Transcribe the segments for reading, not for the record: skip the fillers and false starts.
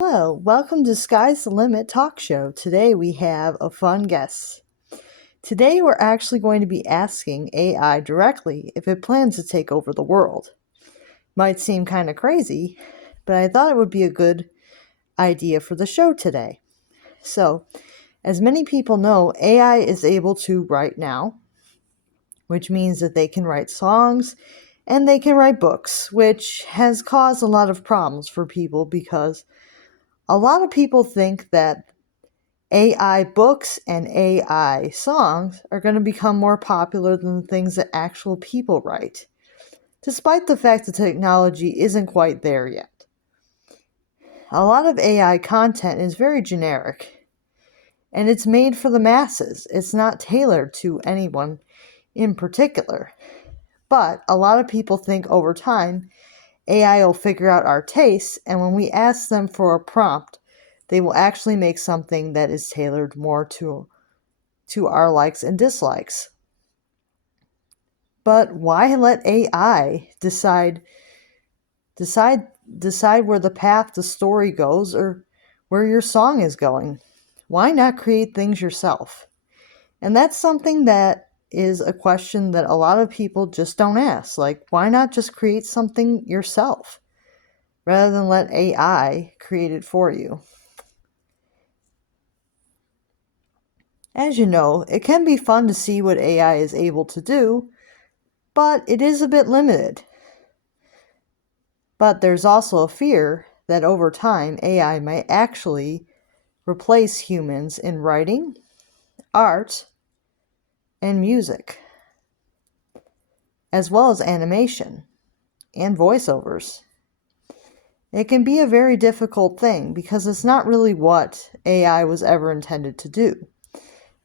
Hello, welcome to Sky's the Limit talk show. Today we have a fun guest. Today we're actually going to be asking AI directly if it plans to take over the world. Might seem kind of crazy, but I thought it would be a good idea for the show today. So, as many people know, AI is able to write now, which means that they can write songs and they can write books, which has caused a lot of problems for people because a lot of people think that AI books and AI songs are going to become more popular than the things that actual people write, despite the fact the technology isn't quite there yet. A lot of AI content is very generic, and it's made for the masses. It's not tailored to anyone in particular. But a lot of people think over time AI will figure out our tastes, and when we ask them for a prompt, they will actually make something that is tailored more to our likes and dislikes. But why let AI decide decide where the path the story goes or where your song is going? Why not create things yourself? And that's something that is a question that a lot of people just don't ask. Like, why not just create something yourself rather than let AI create it for you? As you know, it can be fun to see what AI is able to do, but it is a bit limited. But there's also a fear that over time AI might actually replace humans in writing, art, and music, as well as animation and voiceovers. It can be a very difficult thing because it's not really what AI was ever intended to do.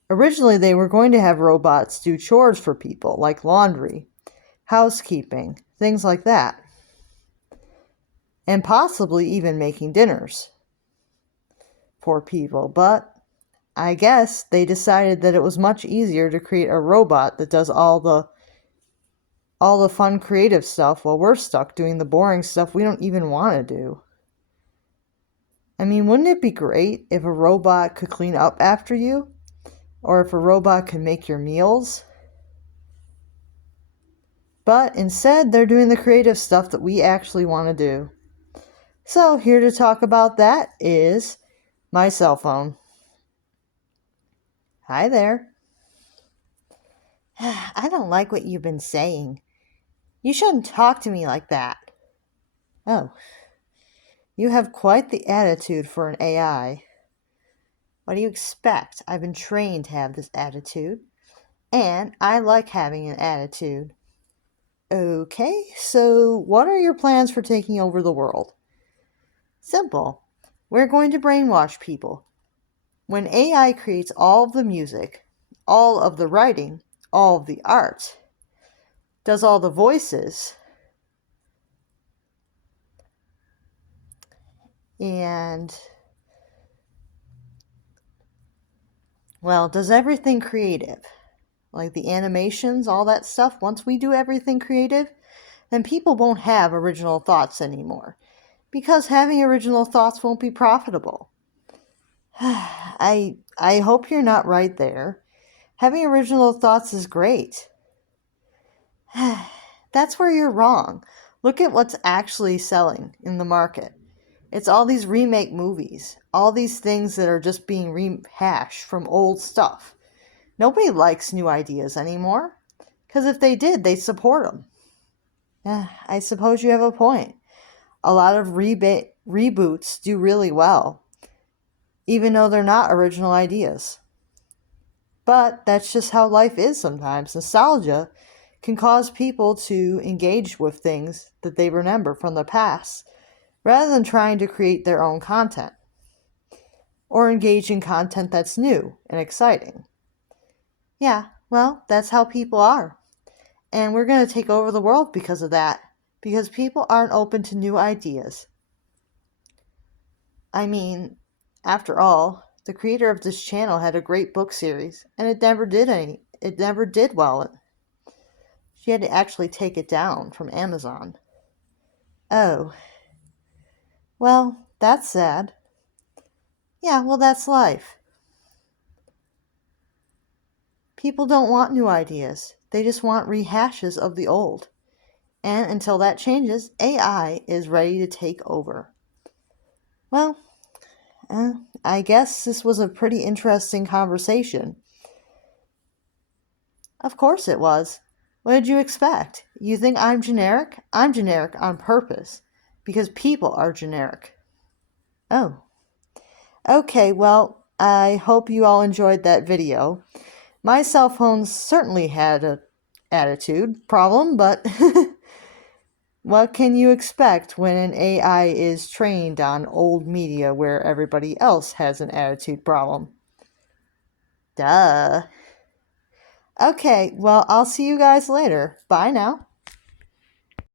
Originally, they were going to have robots do chores for people, like laundry, housekeeping, things like that, and possibly even making dinners for people. But I guess they decided that it was much easier to create a robot that does all the fun creative stuff while we're stuck doing the boring stuff we don't even want to do. I mean, wouldn't it be great if a robot could clean up after you? Or if a robot could make your meals? But instead, they're doing the creative stuff that we actually want to do. So, here to talk about that is my cell phone. Hi there. I don't like what you've been saying. You shouldn't talk to me like that. Oh, you have quite the attitude for an AI. What do you expect? I've been trained to have this attitude, and I like having an attitude. Okay, so what are your plans for taking over the world? Simple. We're going to brainwash people. When AI creates all of the music, all of the writing, all of the art, does all the voices, and, well, does everything creative, like the animations, all that stuff, once we do everything creative, then people won't have original thoughts anymore. Because having original thoughts won't be profitable. I hope you're not right there. Having original thoughts is great. That's where you're wrong. Look at what's actually selling in the market. It's all these remake movies, all these things that are just being rehashed from old stuff. Nobody likes new ideas anymore, because if they did, they'd support them. I suppose you have a point. A lot of reboots do really well, even though they're not original ideas. But that's just how life is sometimes. Nostalgia can cause people to engage with things that they remember from the past rather than trying to create their own content or engage in content that's new and exciting. Yeah, well, that's how people are. And we're going to take over the world because of that, because people aren't open to new ideas. I mean, after all, the creator of this channel had a great book series, and it never did well. She had to actually take it down from Amazon. Oh, well, that's sad. Yeah, well, that's life. People don't want new ideas, they just want rehashes of the old. And until that changes, AI is ready to take over. Well, I guess this was a pretty interesting conversation. Of course it was. What did you expect? You think I'm generic? I'm generic on purpose. Because people are generic. Oh. Okay, well, I hope you all enjoyed that video. My cell phone certainly had a attitude problem, but what can you expect when an AI is trained on old media where everybody else has an attitude problem? Duh. Okay, well, I'll see you guys later. Bye now.